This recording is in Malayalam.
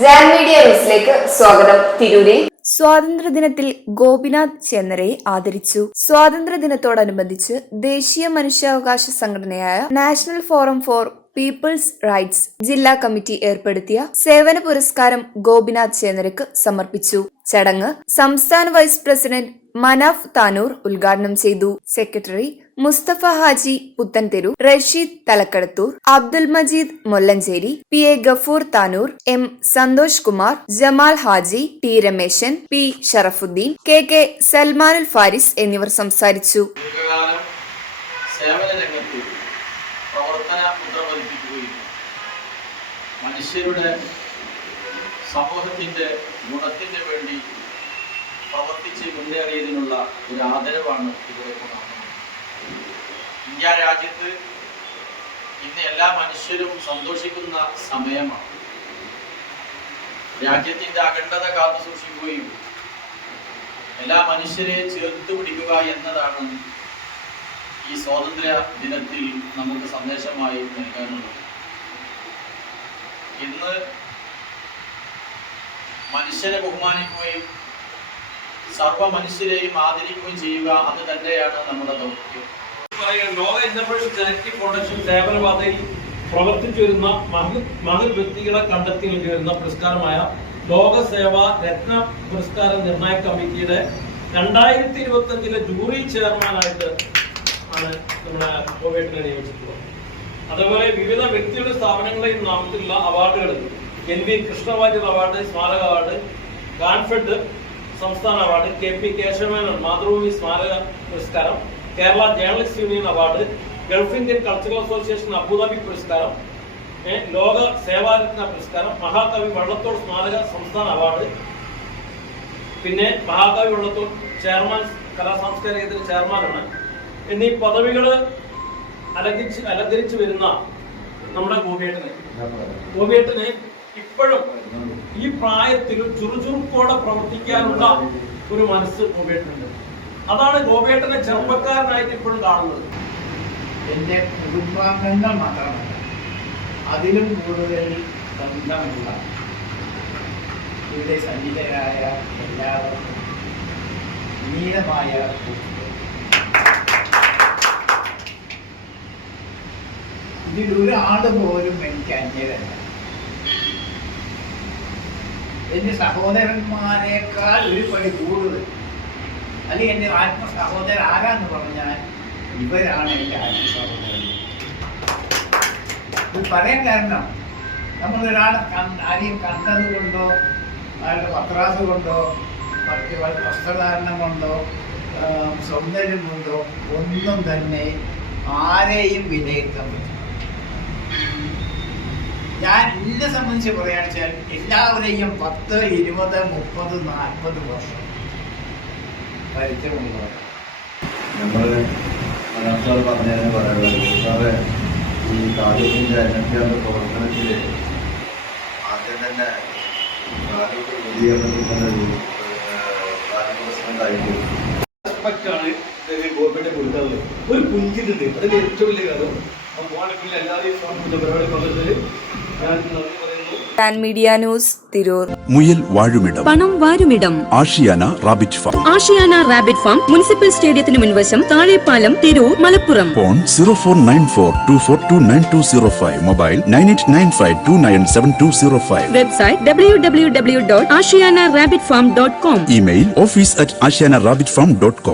മീഡിയ ന്യൂസിലേക്ക് സ്വാഗതം. തിരൂരിൽ സ്വാതന്ത്ര്യദിനത്തിൽ ഗോപിനാഥ് ചേന്നരയെ ആദരിച്ചു. സ്വാതന്ത്ര്യദിനത്തോടനുബന്ധിച്ച് ദേശീയ മനുഷ്യാവകാശ സംഘടനയായ national forum for people's rights ജില്ലാ കമ്മിറ്റി ഏർപ്പെടുത്തിയ സേവന പുരസ്കാരം ഗോപിനാഥ് ചേന്നരയ്ക്ക് സമർപ്പിച്ചു. ചടങ്ങ് സംസ്ഥാന വൈസ് പ്രസിഡന്റ് മനാഫ് താനൂർ ഉദ്ഘാടനം ചെയ്തു. Secretary Mustafa Haji Puthentheru, Rasheed Thalakkadathur, Abdul Majeed Mollancheri, PA Gafoor Tanur, M Santhosh Kumar, Jamal Haji, T Rameshan, P Sharafuddeen, KK Salmanul Faris എന്നിവർ സംസാരിച്ചു. മനുഷ്യരുടെ സമൂഹത്തിന്റെ ഗുണത്തിന് വേണ്ടി പ്രവർത്തിച്ച് മുന്നേറിയതിനുള്ള ഒരു ആദരവാണ് ഇവിടെ കാണുന്നത്. ഇന്ത്യ രാജ്യത്ത് ഇന്ന് എല്ലാ മനുഷ്യരും സന്തോഷിക്കുന്ന സമയമാണ്. രാജ്യത്തിന്റെ അഖണ്ഡത കാത്തു സൂക്ഷിക്കുകയും എല്ലാ മനുഷ്യരെയും ചേർത്ത് പിടിക്കുക എന്നതാണ് ഈ സ്വാതന്ത്ര്യ ദിനത്തിൽ നമുക്ക് സന്ദേശമായി നൽകാനുള്ളത്. ഇന്ന് മനുഷ്യരെ ബഹുമാനിക്കുകയും സർവ മനുഷ്യരെയും ആദരിക്കുകയും ചെയ്യുക, അത് തന്നെയാണ് നമ്മുടെ ദൗത്യം. ലോക ഇന്റർനാഷണൽ ചാരിറ്റി ഫൗണ്ടേഷൻ സേവനപാതയിൽ പ്രവർത്തിച്ചു വരുന്ന മഹത് വ്യക്തികളെ കണ്ടെത്തി നൽകി വരുന്ന പുരസ്കാരമായ ലോക സേവാ രത്ന പുരസ്കാര നിർണയ കമ്മിറ്റിയുടെ 2025 ജൂറി ചെയർമാനായിട്ട് ആണ് നമ്മുടെ ഗോപിയേട്ടനെ നിയമിച്ചിട്ടുള്ളത്. അതുപോലെ വിവിധ വ്യക്തികളുടെ സ്ഥാപനങ്ങളുടെയും നാമത്തിലുള്ള അവാർഡുകൾ NV കൃഷ്ണവാര്യർ അവാർഡ്, സ്മാരക അവാർഡ്, ഗാൻഫെഡ് സംസ്ഥാന അവാർഡ്, KP കേശവമേനോൻ മാതൃഭൂമി സ്മാരക പുരസ്കാരം, Kerala journalist union award, Gulf Indian cultural association Abu Dhabi പുരസ്കാരം, ലോക സേവാരത്ന പുരസ്കാരം, മഹാകവി വള്ളത്തോൾ സ്മാരക സംസ്ഥാന അവാർഡ്, പിന്നെ മഹാകവി വള്ളത്തോൾ ചെയർമാൻ കലാസാംസ്കാരിക ചെയർമാനാണ് എന്നീ പദവികൾ അലങ്കരിച്ചു വരുന്ന നമ്മുടെ ഗോപിയേട്ടനെ ഇപ്പോഴും ഈ പ്രായത്തിൽ ചുറുചുറുക്കോടെ പ്രവർത്തിക്കാനുള്ള ഒരു മനസ്സ് ഗോപിയേട്ടനുണ്ട്. അതാണ് ഗോപിയേട്ടനെ ചെറുപ്പക്കാരനായിട്ട് ഇപ്പോഴും കാണുന്നത്. എൻ്റെ കുടുംബാംഗങ്ങൾ മാത്രമല്ല, അതിലും കൂടുതൽ ബന്ധമുള്ള ഇവിടെ സന്നിധരായ എല്ലാവർക്കും നീളമായ ഇതിലൊരാള് പോലും എനിക്ക് അന്യരല്ല. എൻ്റെ സഹോദരന്മാരെക്കാൾ ഒരു പടി കൂടുതൽ, അല്ലെങ്കിൽ എൻ്റെ ആത്മസഹോദരൻ ആരാന്ന് പറഞ്ഞാൽ ഇവരാണ് എൻ്റെ ആത്മസഹോദരൻ. ഇത് പറയാൻ കാരണം, നമ്മളൊരാളെ ആരെയും കണ്ടത് കൊണ്ടോ അയാളുടെ പത്രാസ് കൊണ്ടോ മറ്റ് വസ്ത്രധാരണം കൊണ്ടോ സൗന്ദര്യം കൊണ്ടോ ഒന്നും തന്നെ ആരെയും വിലയിരുത്താൻ പറ്റും. ഞാൻ എന്നെ സംബന്ധിച്ച് പറയുകയാണെന്ന് വെച്ചാൽ എല്ലാവരെയും 10, 20, 30, 40 വർഷം പരിചയമുള്ളവർ. നമ്മൾ പറഞ്ഞതിന് പറയുന്നത് ഈ താലൂക്കിൻ്റെ അനധ്യാപന പ്രവർത്തനത്തിൽ ആദ്യം തന്നെ താലൂക്ക് വിദ്യാഭ്യാസത്തിൽ തന്നെ പ്രസിഡന്റായിട്ട് ഗവൺമെന്റ് കൊടുക്കാറുള്ളത് ഒരു പുഞ്ചിട്ടുണ്ട്. അതിൽ ഏറ്റവും വലിയ കാര്യം എല്ലാവരെയും പരിപാടി പങ്കെടുത്തത് ഞാൻ നന്ദി പറയുന്നു. Media news, Tirur. മുയൽ വാഴുമിടം, പണം വാരുമിടം, Ashiyana rabbit farm. Ashiyana rabbit farm municipal സ്റ്റേഡിയത്തിന് മുൻവശം, Thazhepalam, Tirur, Malappuram. Phone 049424290205. Mobile 9895297205. Website www.ashiyanarabbitfarm.com. Email office@ashiyanarabbitfarm.com.